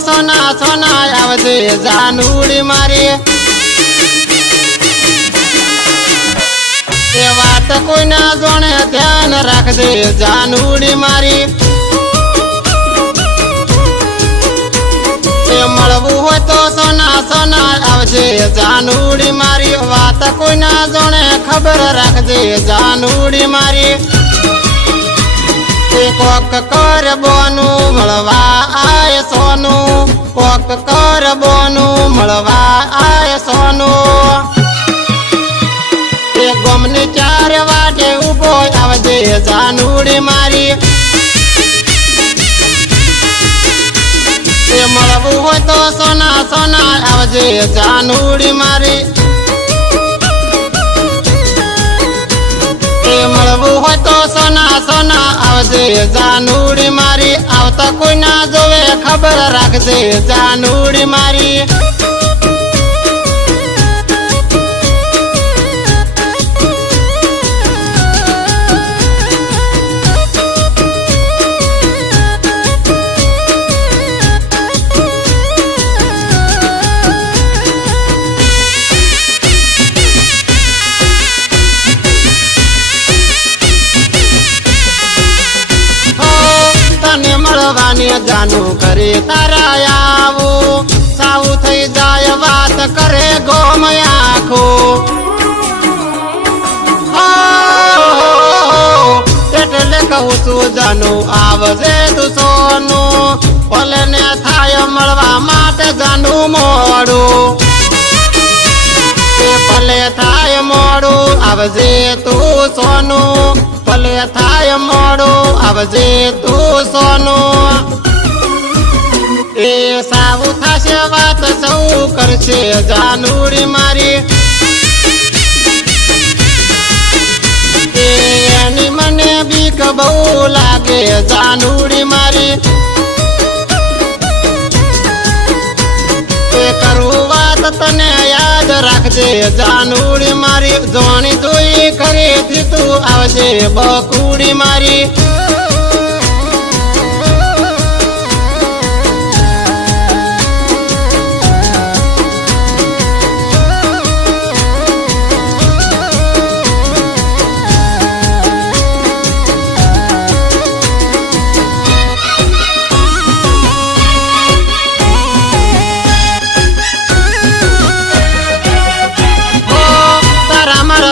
સોના સોના આવજે જાનુડી મારી એ વાત કોઈ ના જોણે ધ્યાન રાખજે જાનુડી મારી એ મળવું હોય તો સોના સોના આવજે જાનુડી મારી વાત કોઈ ના જોણે ખબર રાખજે જાનુડી મારી કોક કરબોનું મળવા આય સોનું કોક કરબોનું મળવા આય સોનું એ ગોમની ચાર વાટે ઉભો આવજે જાનુડી મારી એ મળવું હોય તો સોના સોના આવજે જાનુડી મારી મળવું હોય તો સોના સોના આવજે જાનુડી મારી આવતા કોઈ ના જોવે ખબર રાખજે જાનુડી મારી જાનું કરે તારા આવું સાવું થઈ જાય વાત કરે ગોમ આખો એટલે કહું છું જાનું આવજે તું સોનું ભલે ને થાય મળવા માટે જાનું મોડું ભલે થાય મોડું આવજે તું સોનું ભલે થાય મોડું આવજે તું સોનું એ સાવું થશે વાત સૌ કરશે જાનુડી મારી એની મને બીક બહુ લાગે જાનુડી મારી એ કરું વાત તને યાદ રાખજે જાનુડી મારી જોણી જોઈ ખરેથી તું આવજે બકુડી મારી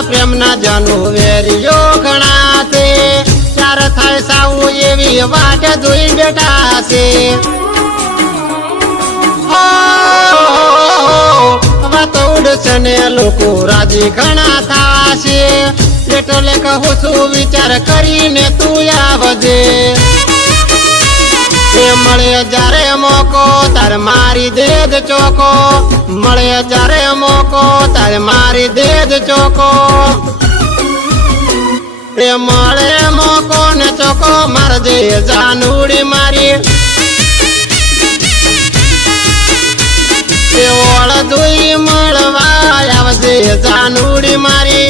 પ્રેમ ના જાનું વેરિયો ઘણા છે ચાર થાય સાવું એવી વાટ જોઈ બેઠા છે વાતો ઉડશે ને લોકો રાજી ઘણા થાશે એટલે કહું છું વિચાર કરીને તું આવજે મળે જ્યારે મોકો તાર મારી દેજ ચોકો મળે જ્યારે મોકો તાર મારી દેજ ચોકો એ મળે મોકો ને ચોકો મારજે જાનુડી મારી એ ઓળ જોઈ મળવા આવજે જાનુડી મારી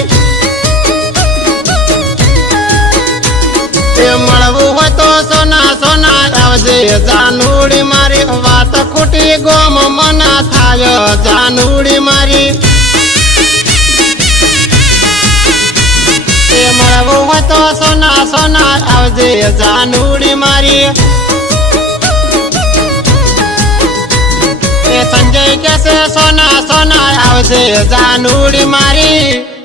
એ મળવું હોય તો સોના સોના આવજે જાનુડી મારી વાત ખોટી ગોમ મના થાય જાનુડી મારી એ મળવું હોય તો સોના સોના આવજે જાનુડી મારી એ સંજય કેસે સોના સોના આવજે જાનુડી મારી